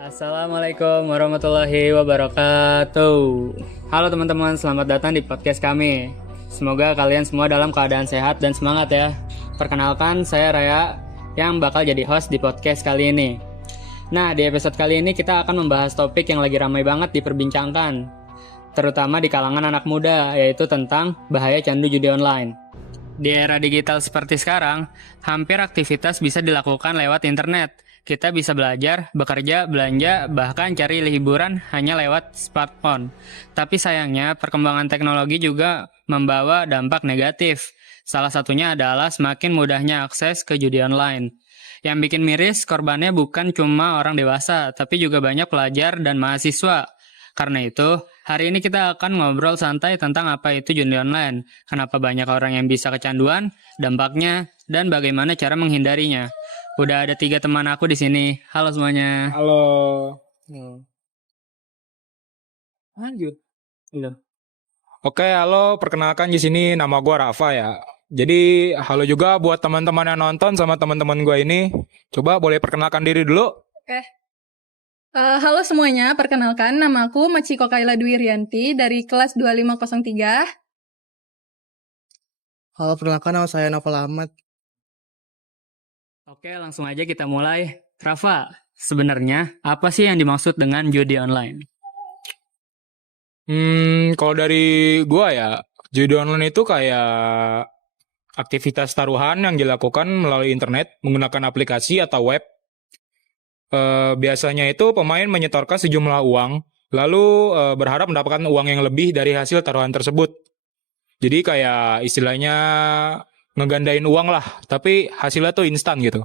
Assalamualaikum warahmatullahi wabarakatuh. Halo teman-teman, selamat datang di podcast kami. Semoga kalian semua dalam keadaan sehat dan semangat ya. Perkenalkan, saya Raya yang bakal jadi host di podcast kali ini. Nah, di episode kali ini kita akan membahas topik yang lagi ramai banget diperbincangkan, terutama di kalangan anak muda, yaitu tentang bahaya candu judi online. Di era digital seperti sekarang, hampir aktivitas bisa dilakukan lewat internet. Kita bisa belajar, bekerja, belanja, bahkan cari hiburan hanya lewat smartphone. Tapi sayangnya, perkembangan teknologi juga membawa dampak negatif. Salah satunya adalah semakin mudahnya akses ke judi online. Yang bikin miris, korbannya bukan cuma orang dewasa, tapi juga banyak pelajar dan mahasiswa. Karena itu, hari ini kita akan ngobrol santai tentang apa itu judi online, kenapa banyak orang yang bisa kecanduan, dampaknya, dan bagaimana cara menghindarinya. Udah ada 3 teman aku di sini. Halo semuanya. Halo. Lanjut. Iya. Oke, halo. Perkenalkan di sini nama gua Rafa ya. Jadi, halo juga buat teman-teman yang nonton sama teman-teman gua ini. Coba boleh perkenalkan diri dulu. Oke. Halo semuanya, perkenalkan nama aku Machiko Kaila Dwi Rianti dari kelas 2503. Halo, perkenalkan nama saya Novel Ahmad. Oke, langsung aja kita mulai. Rafa, sebenarnya apa sih yang dimaksud dengan judi online? Kalau dari gua ya, judi online itu kayak aktivitas taruhan yang dilakukan melalui internet menggunakan aplikasi atau web. Biasanya itu pemain menyetorkan sejumlah uang, lalu berharap mendapatkan uang yang lebih dari hasil taruhan tersebut. Jadi kayak istilahnya ngegandain uang lah, tapi hasilnya tuh instan gitu.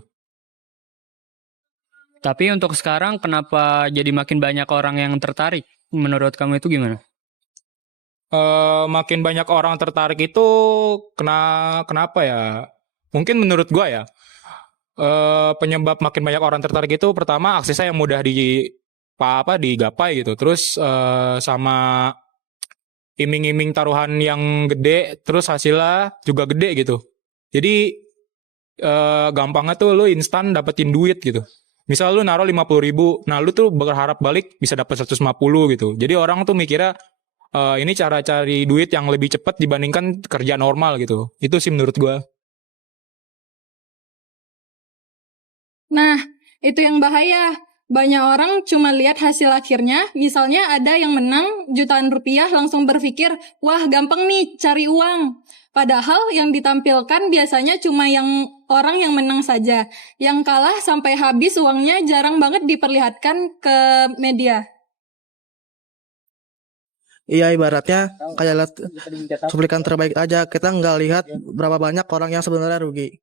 Tapi untuk sekarang kenapa jadi makin banyak orang yang tertarik? Menurut kamu itu gimana? Makin banyak orang tertarik itu kenapa ya? Mungkin menurut gua ya, penyebab makin banyak orang tertarik itu pertama aksesnya yang mudah digapai gitu. Terus sama iming-iming taruhan yang gede, terus hasilnya juga gede gitu. Jadi gampangnya tuh lu instan dapetin duit gitu. Misal lu naruh 50.000, nah lu tuh berharap balik bisa dapat 150 gitu. Jadi orang tuh mikirnya ini cara cari duit yang lebih cepat dibandingkan kerja normal gitu. Itu sih menurut gua. Nah, itu yang bahaya. Banyak orang cuma lihat hasil akhirnya, misalnya ada yang menang jutaan rupiah langsung berpikir, wah gampang nih cari uang. Padahal yang ditampilkan biasanya cuma yang orang yang menang saja. Yang kalah sampai habis uangnya jarang banget diperlihatkan ke media. Iya, ibaratnya kayak lihat cuplikan terbaik aja. Kita nggak lihat berapa banyak orang yang sebenarnya rugi.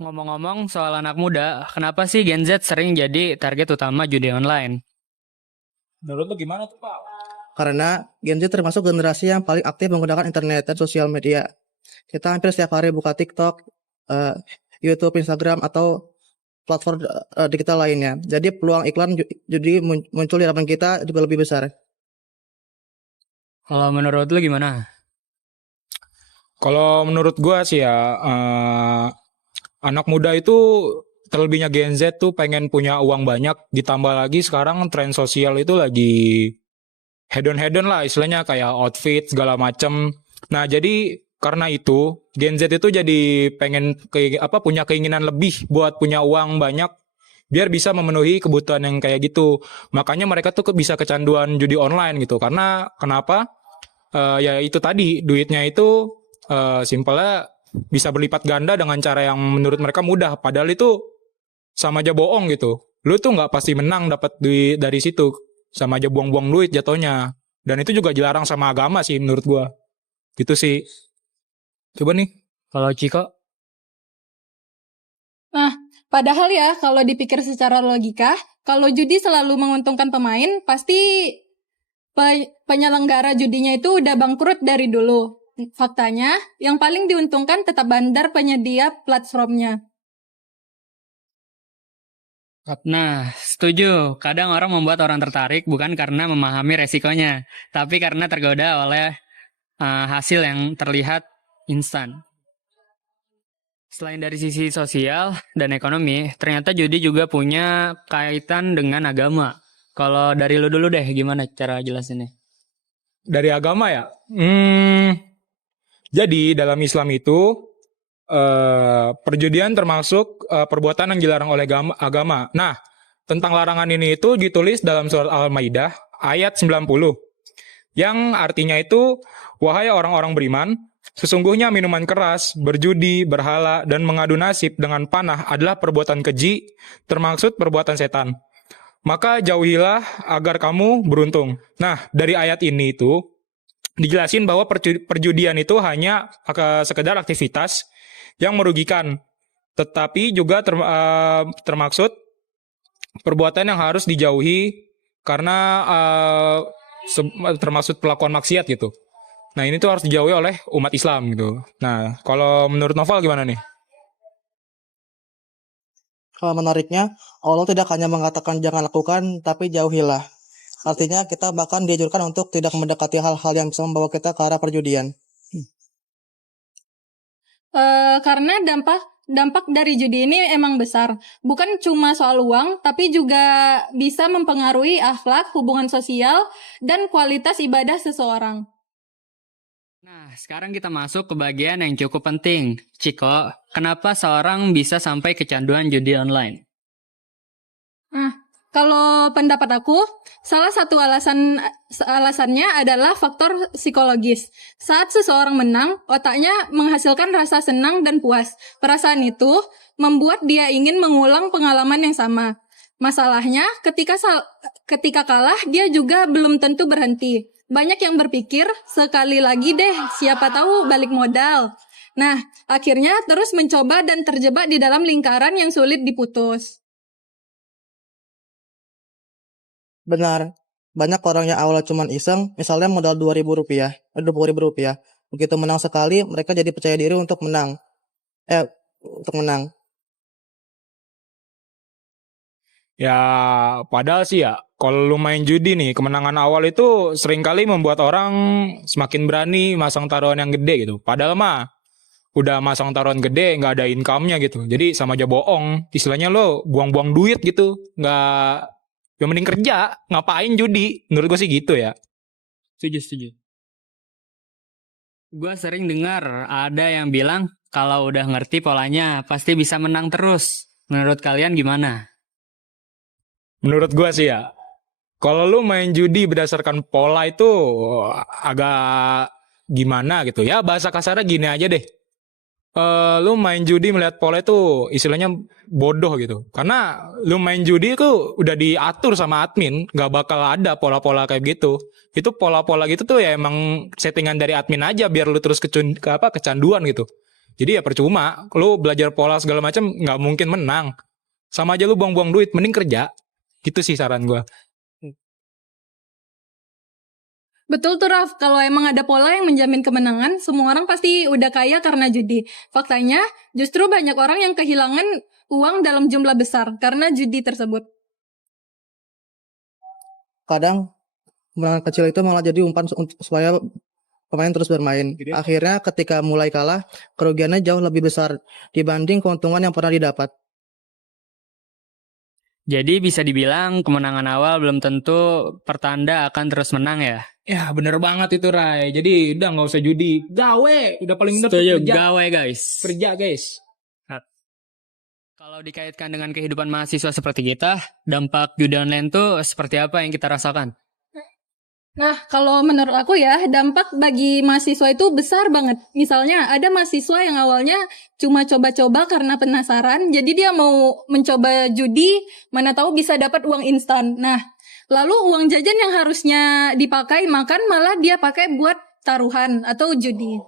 Ngomong-ngomong soal anak muda, kenapa sih Gen Z sering jadi target utama judi online? Menurut lu gimana tuh, Pak? Karena Gen Z termasuk generasi yang paling aktif menggunakan internet dan sosial media. Kita hampir setiap hari buka TikTok, YouTube, Instagram, atau platform digital lainnya. Jadi peluang iklan judi muncul di hadapan kita juga lebih besar. Kalau menurut lu gimana? Kalau menurut gua sih ya, anak muda itu terlebihnya Gen Z tuh pengen punya uang banyak, ditambah lagi sekarang tren sosial itu lagi hedon-hedon lah istilahnya kayak outfit segala macem. Nah jadi karena itu Gen Z itu jadi pengen punya keinginan lebih buat punya uang banyak biar bisa memenuhi kebutuhan yang kayak gitu. Makanya mereka tuh bisa kecanduan judi online gitu. Karena kenapa? Ya itu tadi duitnya itu simpelnya bisa berlipat ganda dengan cara yang menurut mereka mudah. Padahal itu sama aja bohong gitu. Lu tuh nggak pasti menang dapat duit dari situ. Sama aja buang-buang duit jatuhnya. Dan itu juga dilarang sama agama sih menurut gua. Gitu sih. Coba nih. Kalau Ciko? Nah, padahal ya kalau dipikir secara logika, kalau judi selalu menguntungkan pemain, pasti penyelenggara judinya itu udah bangkrut dari dulu. Faktanya, yang paling diuntungkan tetap bandar penyedia platformnya. Nah, setuju. Kadang orang membuat orang tertarik bukan karena memahami resikonya, tapi karena tergoda oleh hasil yang terlihat instan. Selain dari sisi sosial dan ekonomi, ternyata judi juga punya kaitan dengan agama. Kalau dari lu dulu deh, gimana cara jelasinnya? Dari agama ya. Jadi dalam Islam itu perjudian termasuk perbuatan yang dilarang oleh agama. Nah, tentang larangan ini itu ditulis dalam surat Al-Maidah ayat 90. Yang artinya itu, wahai orang-orang beriman, sesungguhnya minuman keras, berjudi, berhala, dan mengadu nasib dengan panah adalah perbuatan keji, termaksud perbuatan setan. Maka jauhilah agar kamu beruntung. Nah, dari ayat ini itu dijelasin bahwa perjudian itu hanya sekedar aktivitas yang merugikan, tetapi juga termaksud perbuatan yang harus dijauhi karena termasuk pelakuan maksiat gitu. Nah, ini tuh harus dijauhi oleh umat Islam gitu. Nah, kalau menurut Novel gimana nih? Kalau menariknya, Allah tidak hanya mengatakan jangan lakukan, tapi jauhilah. Artinya kita bahkan dianjurkan untuk tidak mendekati hal-hal yang bisa membawa kita ke arah perjudian. Karena dampak dari judi ini emang besar. Bukan cuma soal uang, tapi juga bisa mempengaruhi akhlak, hubungan sosial, dan kualitas ibadah seseorang. Nah, sekarang kita masuk ke bagian yang cukup penting. Ciko, kenapa seorang bisa sampai kecanduan judi online? Kalau pendapat aku, salah satu alasannya adalah faktor psikologis. Saat seseorang menang, otaknya menghasilkan rasa senang dan puas. Perasaan itu membuat dia ingin mengulang pengalaman yang sama. Masalahnya, ketika kalah, dia juga belum tentu berhenti. Banyak yang berpikir, sekali lagi deh, siapa tahu balik modal. Nah, akhirnya terus mencoba dan terjebak di dalam lingkaran yang sulit diputus. Benar, banyak orang yang awalnya cuma iseng, misalnya modal Rp2.000, Rp20.000. Begitu menang sekali, mereka jadi percaya diri untuk menang. Untuk menang. Ya, padahal sih ya, kalau lu main judi nih, kemenangan awal itu seringkali membuat orang semakin berani masang taruhan yang gede gitu. Padahal mah, udah masang taruhan gede, nggak ada income-nya gitu. Jadi sama aja bohong. Istilahnya lo buang-buang duit gitu. Nggak, ya mending kerja, ngapain judi. Menurut gue sih gitu ya. Setuju. Gue sering dengar ada yang bilang kalau udah ngerti polanya pasti bisa menang terus. Menurut kalian gimana? Menurut gue sih ya, kalau lu main judi berdasarkan pola itu agak gimana gitu ya. Bahasa kasarnya gini aja deh. Lu main judi melihat pola itu istilahnya bodoh gitu. Karena lu main judi itu udah diatur sama admin, nggak bakal ada pola-pola kayak gitu. Itu pola-pola gitu tuh ya emang settingan dari admin aja biar lu terus kecanduan gitu. Jadi ya percuma, lu belajar pola segala macam nggak mungkin menang. Sama aja lu buang-buang duit, mending kerja. Gitu sih saran gua. Betul tuh Raf, kalau emang ada pola yang menjamin kemenangan, semua orang pasti udah kaya karena judi. Faktanya, justru banyak orang yang kehilangan uang dalam jumlah besar karena judi tersebut. Kadang, kemenangan kecil itu malah jadi umpan supaya pemain terus bermain. Akhirnya ketika mulai kalah, kerugiannya jauh lebih besar dibanding keuntungan yang pernah didapat. Jadi bisa dibilang kemenangan awal belum tentu pertanda akan terus menang ya? Ya bener banget itu Ray. Jadi udah gak usah judi. Gawe. Udah paling bener Setuju, kerja. gawe guys. Kerja guys. Kalau dikaitkan dengan kehidupan mahasiswa seperti kita, dampak judi online tuh seperti apa yang kita rasakan? Nah, kalau menurut aku ya, dampak bagi mahasiswa itu besar banget. Misalnya, ada mahasiswa yang awalnya cuma coba-coba karena penasaran, jadi dia mau mencoba judi, mana tahu bisa dapat uang instan. Nah, lalu uang jajan yang harusnya dipakai makan, malah dia pakai buat taruhan atau judi.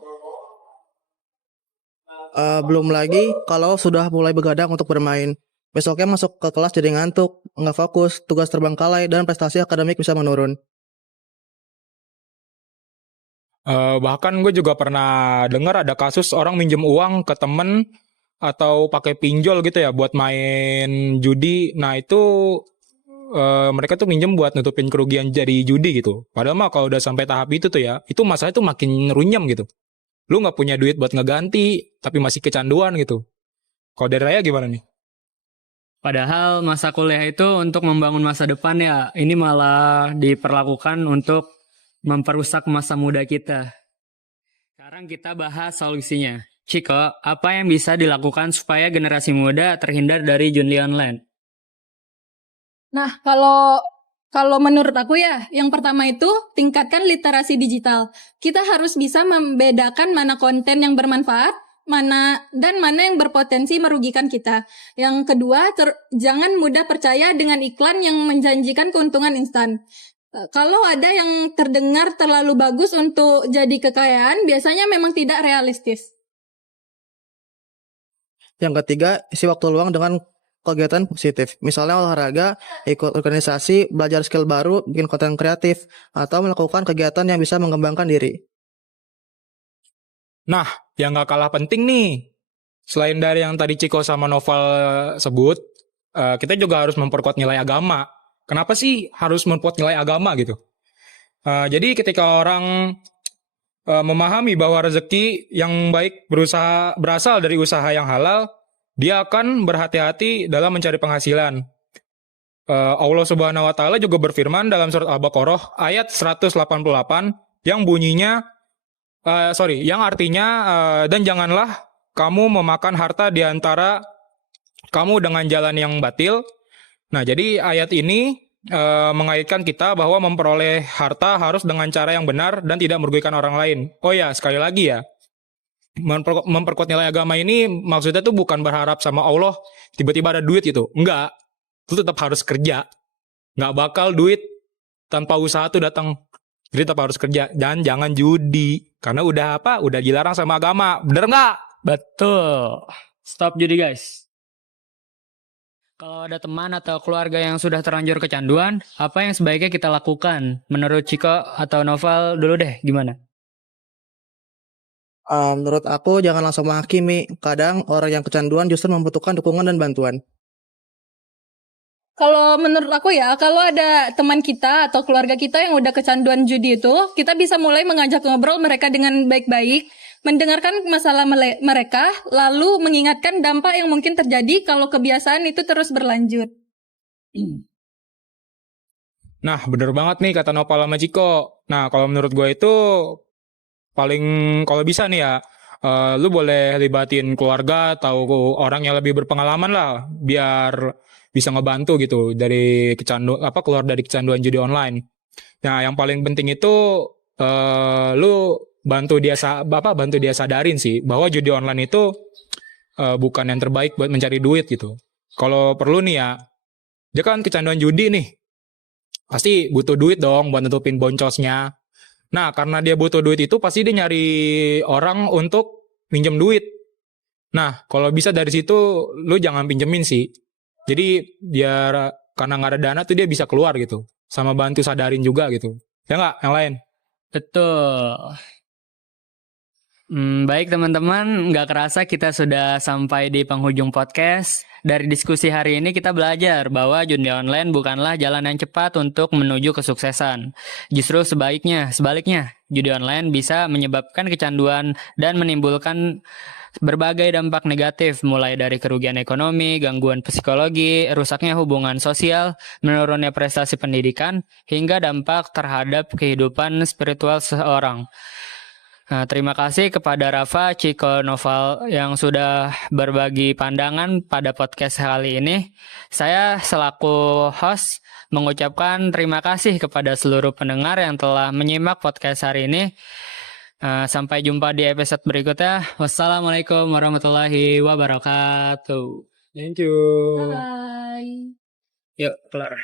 Belum lagi kalau sudah mulai begadang untuk bermain. Besoknya masuk ke kelas jadi ngantuk, nggak fokus, tugas terbengkalai, dan prestasi akademik bisa menurun. Bahkan gue juga pernah dengar ada kasus orang minjem uang ke temen atau pakai pinjol gitu ya buat main judi. Nah itu mereka tuh minjem buat nutupin kerugian dari judi gitu. Padahal mah kalau udah sampai tahap itu tuh ya, itu masalah tuh makin runyam gitu. Lu nggak punya duit buat ngeganti, tapi masih kecanduan gitu. Kalau dari Raya gimana nih? Padahal masa kuliah itu untuk membangun masa depan ya, ini malah diperlakukan untuk memperusak masa muda kita. Sekarang kita bahas solusinya. Ciko, apa yang bisa dilakukan supaya generasi muda terhindar dari judi online? Nah, kalau menurut aku ya, yang pertama itu tingkatkan literasi digital. Kita harus bisa membedakan mana konten yang bermanfaat, mana yang berpotensi merugikan kita. Yang kedua, jangan mudah percaya dengan iklan yang menjanjikan keuntungan instan. Kalau ada yang terdengar terlalu bagus untuk jadi kekayaan, biasanya memang tidak realistis. Yang ketiga, isi waktu luang dengan kegiatan positif. Misalnya olahraga, ikut organisasi, belajar skill baru, bikin konten kreatif, atau melakukan kegiatan yang bisa mengembangkan diri. Nah, yang gak kalah penting nih, selain dari yang tadi Ciko sama Noval sebut, kita juga harus memperkuat nilai agama. Kenapa sih harus memperkuat nilai agama gitu? Jadi ketika orang memahami bahwa rezeki yang baik berasal dari usaha yang halal, dia akan berhati-hati dalam mencari penghasilan. Allah Subhanahu wa taala juga berfirman dalam surat Al-Baqarah ayat 188 yang bunyinya yang artinya dan janganlah kamu memakan harta di antara kamu dengan jalan yang batil. Nah, jadi ayat ini mengaitkan kita bahwa memperoleh harta harus dengan cara yang benar dan tidak merugikan orang lain. Oh ya, sekali lagi ya, memperkuat nilai agama ini maksudnya tuh bukan berharap sama Allah tiba-tiba ada duit gitu. Enggak, itu tetap harus kerja. Nggak bakal duit tanpa usaha tuh datang. Jadi tetap harus kerja. Dan jangan judi. Karena udah dilarang sama agama. Bener nggak? Betul. Stop judi guys. Kalau ada teman atau keluarga yang sudah terlanjur kecanduan, apa yang sebaiknya kita lakukan? Menurut Ciko atau Noval dulu deh, gimana? Menurut aku jangan langsung menghakimi. Kadang orang yang kecanduan justru membutuhkan dukungan dan bantuan. Kalau menurut aku ya, kalau ada teman kita atau keluarga kita yang udah kecanduan judi itu, kita bisa mulai mengajak ngobrol mereka dengan baik-baik, mendengarkan masalah mereka, lalu mengingatkan dampak yang mungkin terjadi kalau kebiasaan itu terus berlanjut. Nah, bener banget nih kata Nopal sama Ciko. Nah, kalau menurut gue itu paling kalau bisa nih ya, lu boleh libatin keluarga atau orang yang lebih berpengalaman lah, biar bisa ngebantu gitu dari keluar dari kecanduan judi online. Nah, yang paling penting itu lu bantu dia sadarin sih bahwa judi online itu bukan yang terbaik buat mencari duit gitu. Kalau perlu nih ya, dia kan kecanduan judi nih, pasti butuh duit dong buat nutupin boncosnya. Nah, karena dia butuh duit itu pasti dia nyari orang untuk pinjam duit. Nah, kalau bisa dari situ lu jangan pinjemin sih. Jadi biar karena nggak ada dana tuh dia bisa keluar gitu. Sama bantu sadarin juga gitu. Ya nggak? Yang lain? Betul. Baik teman-teman, nggak kerasa kita sudah sampai di penghujung podcast. Dari diskusi hari ini kita belajar bahwa judi online bukanlah jalan yang cepat untuk menuju kesuksesan. Justru sebaliknya, judi online bisa menyebabkan kecanduan dan menimbulkan berbagai dampak negatif, mulai dari kerugian ekonomi, gangguan psikologi, rusaknya hubungan sosial, menurunnya prestasi pendidikan, hingga dampak terhadap kehidupan spiritual seseorang. Nah, terima kasih kepada Rafa, Ciko, Noval yang sudah berbagi pandangan pada podcast kali ini. Saya selaku host mengucapkan terima kasih kepada seluruh pendengar yang telah menyimak podcast hari ini. Sampai jumpa di episode berikutnya. Wassalamualaikum warahmatullahi wabarakatuh. Thank you. Bye. Yuk, kelar.